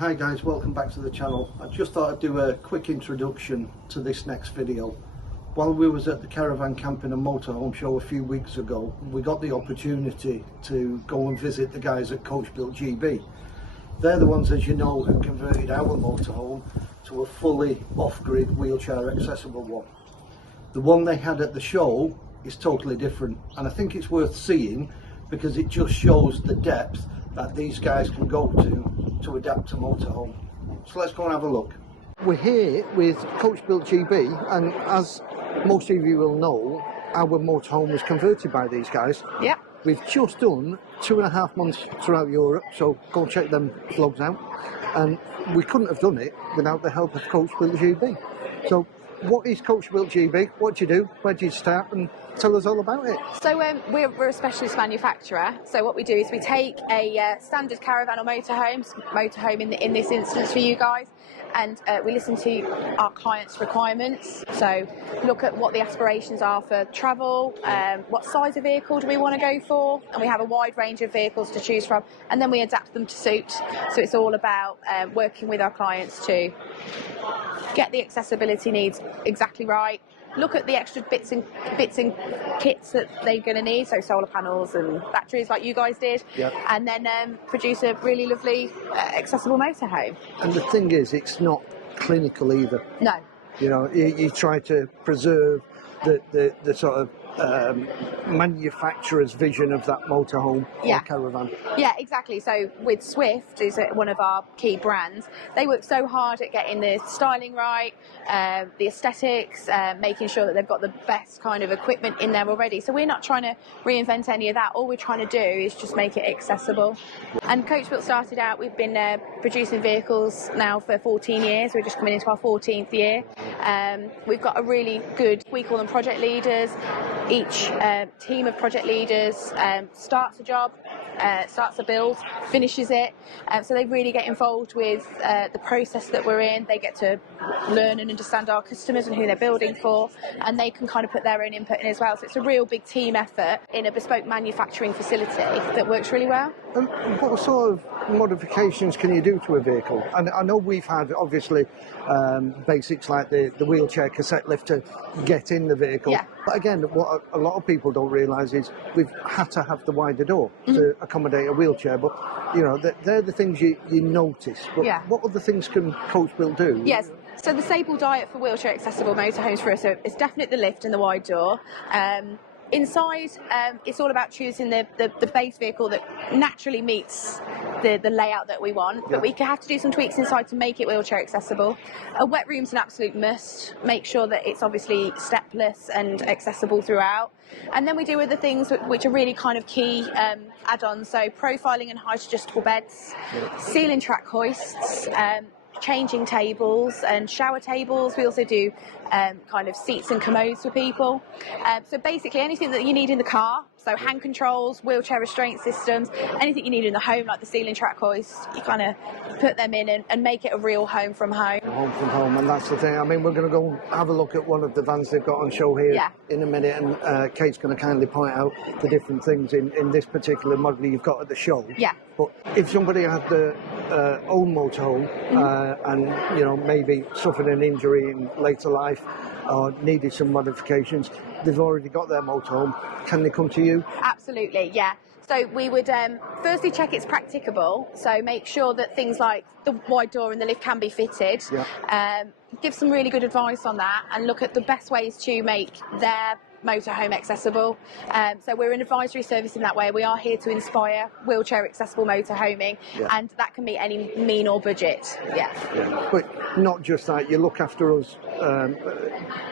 Hi guys, welcome back to the channel. I just thought I'd do a quick introduction to this next video. While we was at the Caravan Camping and Motorhome show a few weeks ago, we got the opportunity to go and visit the guys at CoachbuiltGB. They're the ones, as you know, who converted our motorhome to a fully off-grid wheelchair accessible one. The one they had at the show is totally different, and I think it's worth seeing because it just shows the depth that these guys can go to adapt a motorhome. So let's go and have a look. We're here with CoachbuiltGB, and as most of you will know, our motorhome was converted by these guys. Yeah. We've just done 2.5 months throughout Europe, so go check them vlogs out. And we couldn't have done it without the help of CoachbuiltGB. So what is CoachbuiltGB? What do you do? Where do you start? And tell us all about it. So we're a specialist manufacturer. So what we do is we take a standard caravan or motorhome in this instance for you guys, and we listen to our clients' requirements. So look at what the aspirations are for travel, what size of vehicle do we want to go for, and we have a wide range of vehicles to choose from, and then we adapt them to suit. So it's all about working with our clients to get the accessibility needs exactly right. Look at the extra bits and kits that they're going to need, so solar panels and batteries like you guys did, yep. And then produce a really lovely accessible motorhome. And the thing is, it's not clinical either. No. You know, you try to preserve the sort of manufacturer's vision of that motorhome or caravan. Yeah, exactly. So with Swift, is one of our key brands, they work so hard at getting the styling right, the aesthetics, making sure that they've got the best kind of equipment in there already. So we're not trying to reinvent any of that. All we're trying to do is just make it accessible. And CoachBuilt started out, we've been producing vehicles now for 14 years. We're just coming into our 14th year. We've got a really good, we call them project leaders. Each team of project leaders starts a job, starts a build, finishes it, so they really get involved with the process that we're in. They get to learn and understand our customers and who they're building for, and they can kind of put their own input in as well. So it's a real big team effort in a bespoke manufacturing facility that works really well. And what sort of modifications can you do to a vehicle? And I know we've had obviously basics like the wheelchair cassette lift to get in the vehicle, but again, what a lot of people don't realise is we've had to have the wider door to accommodate a wheelchair. But you know, they're the things you notice. But what other things can CoachBuilt do? Yes. So the Sable diet for wheelchair accessible motorhomes for us is definitely the lift and the wide door. Inside, it's all about choosing the base vehicle that naturally meets the layout that we want, but we have to do some tweaks inside to make it wheelchair accessible. A wet room's an absolute must. Make sure that it's obviously stepless and accessible throughout. And then we do other things which are really kind of key add-ons, so profiling and height adjustable beds, ceiling track hoists, changing tables and shower tables. We also do kind of seats and commodes for people. So basically anything that you need in the car, so hand controls, wheelchair restraint systems, anything you need in the home like the ceiling track hoist, you kind of put them in and make it a real home from home. Home from home, and that's the thing. I mean, we're going to go have a look at one of the vans they've got on show here in a minute, and Kate's going to kindly point out the different things in this particular model you've got at the show. Yeah. But if somebody had their own motorhome and you know, maybe suffered an injury in later life or needed some modifications, they've already got their motorhome, can they come to you? Absolutely, yeah. So we would firstly check it's practicable, so make sure that things like the wide door and the lift can be fitted. Give some really good advice on that and look at the best ways to make their motorhome accessible. So we're an advisory service in that way. We are here to inspire wheelchair accessible motorhoming, and that can meet any mean or budget. But not just that, you look after us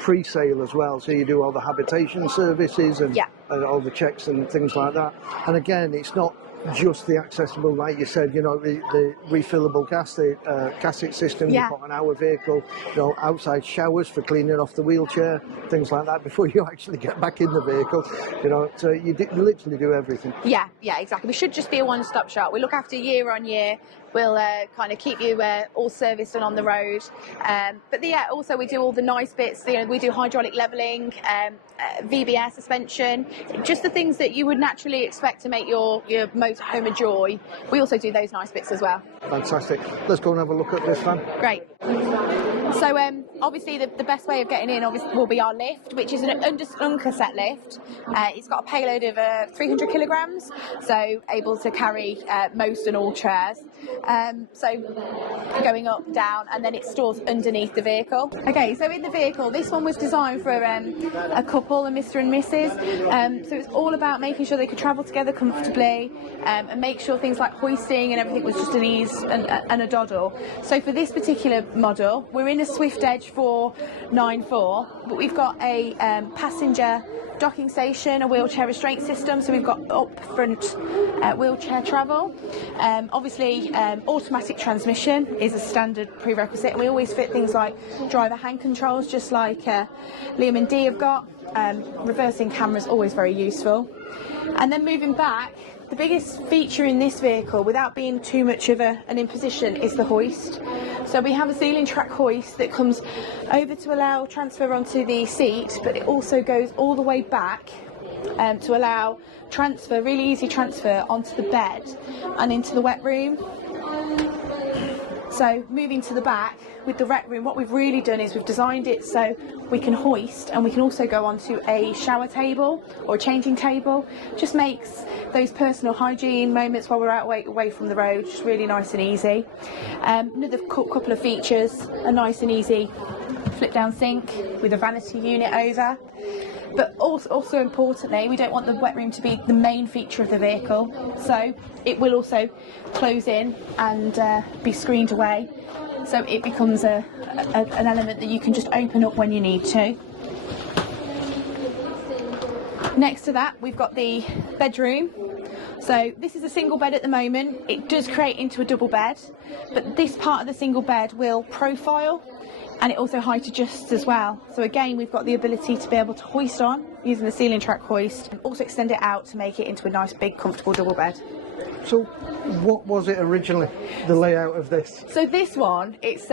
pre-sale as well, so you do all the habitation services and all the checks and things like that. And again, it's not just the accessible, like you said, you know, the refillable gas, the cassette system you put on our vehicle, you know, outside showers for cleaning off the wheelchair, things like that before you actually get back in the vehicle, you know, so you literally do everything. Yeah, exactly. We should just be a one-stop shop. We look after year on year We'll kind of keep you all serviced and on the road. But yeah, also we do all the nice bits. You know, we do hydraulic levelling, VBS suspension, just the things that you would naturally expect to make your motorhome a joy. We also do those nice bits as well. Fantastic. Let's go and have a look at this van. Great. So obviously the best way of getting in will be our lift, which is an uncassette lift. It's got a payload of 300 kilograms, so able to carry most and all chairs. So going up, down, and then it stores underneath the vehicle. Okay, so in the vehicle, this one was designed for a couple, a Mr. and Mrs. So it's all about making sure they could travel together comfortably and make sure things like hoisting and everything was just an ease and a doddle. So for this particular model, we're in a Swift Edge 494, but we've got a passenger docking station, a wheelchair restraint system, so we've got up front wheelchair travel. Obviously automatic transmission is a standard prerequisite, and we always fit things like driver hand controls, just like Liam Dee have got. Reversing camera is always very useful. And then moving back, the biggest feature in this vehicle, without being too much of an imposition, is the hoist. So we have a ceiling track hoist that comes over to allow transfer onto the seat, but it also goes all the way back to allow transfer, really easy transfer onto the bed and into the wet room. So moving to the back with the wet room, what we've really done is we've designed it so we can hoist and we can also go onto a shower table or a changing table. Just makes those personal hygiene moments while we're out away from the road just really nice and easy. Another couple of features, a nice and easy flip down sink with a vanity unit over. But also importantly, we don't want the wet room to be the main feature of the vehicle, so it will also close in and be screened away, so it becomes an element that you can just open up when you need to. Next to that, we've got the bedroom. So this is a single bed at the moment. It does create into a double bed, but this part of the single bed will profile, and it also height adjusts as well. So again, we've got the ability to be able to hoist on using the ceiling track hoist, and also extend it out to make it into a nice big comfortable double bed. So what was it originally, the layout of this? So this one, it's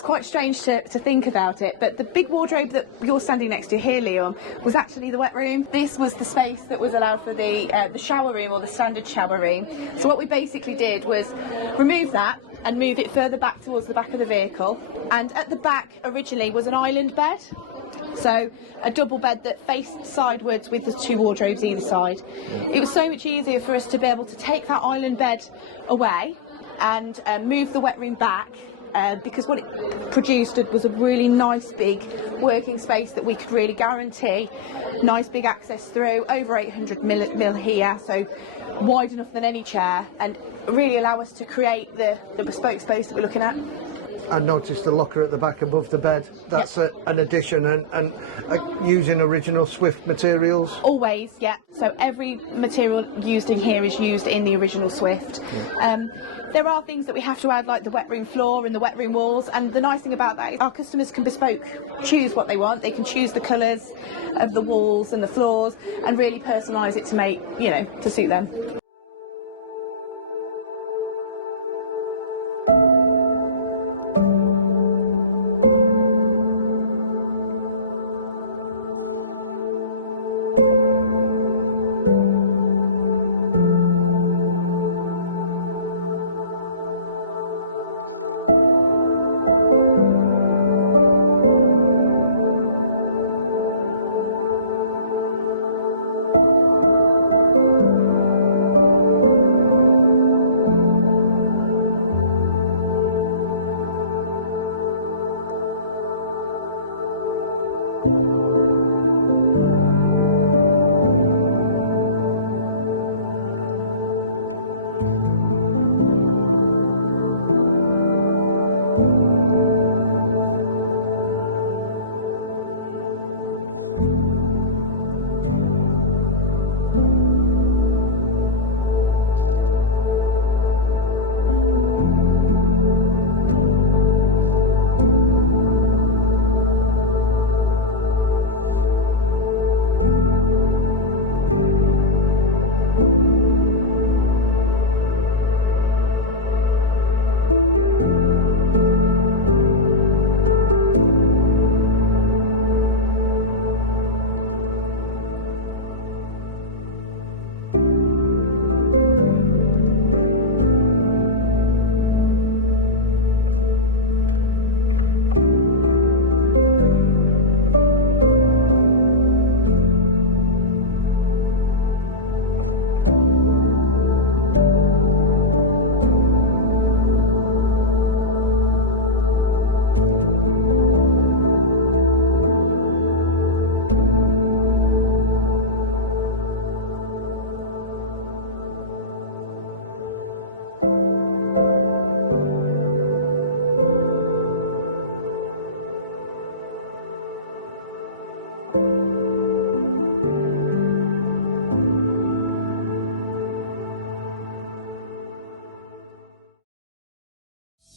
quite strange to think about it, but the big wardrobe that you're standing next to here, Liam, was actually the wet room. This was the space that was allowed for the shower room, or the standard shower room. So what we basically did was remove that and move it further back towards the back of the vehicle. And at the back originally was an island bed. So a double bed that faced sideways with the two wardrobes either side. It was so much easier for us to be able to take that island bed away and move the wet room back, because what it produced was a really nice big working space that we could really guarantee nice big access through, over 800 mil here, so wide enough than any chair, and really allow us to create the bespoke space that we're looking at. I noticed the locker at the back above the bed. That's Yep. an addition, and using original Swift materials. Always, yeah. So every material used in here is used in the original Swift. Yeah. There are things that we have to add, like the wet room floor and the wet room walls, and the nice thing about that is our customers can choose what they want. They can choose the colours of the walls and the floors and really personalise it to make, to suit them.